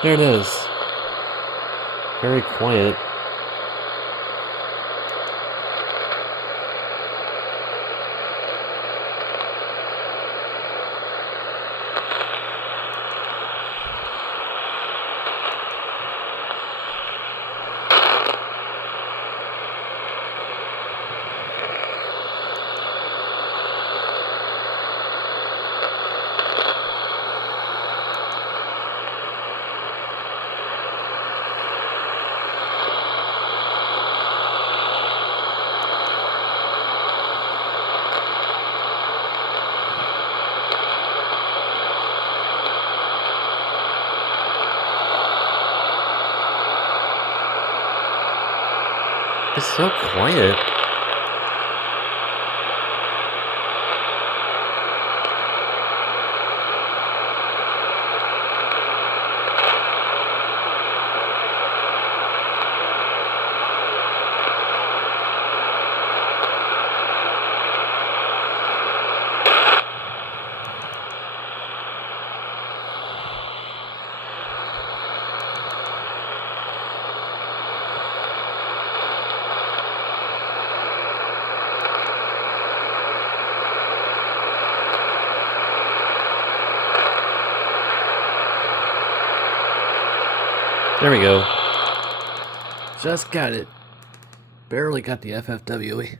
There it is. Very quiet. It's so quiet. There we go. Just got it. Barely got the FFWE.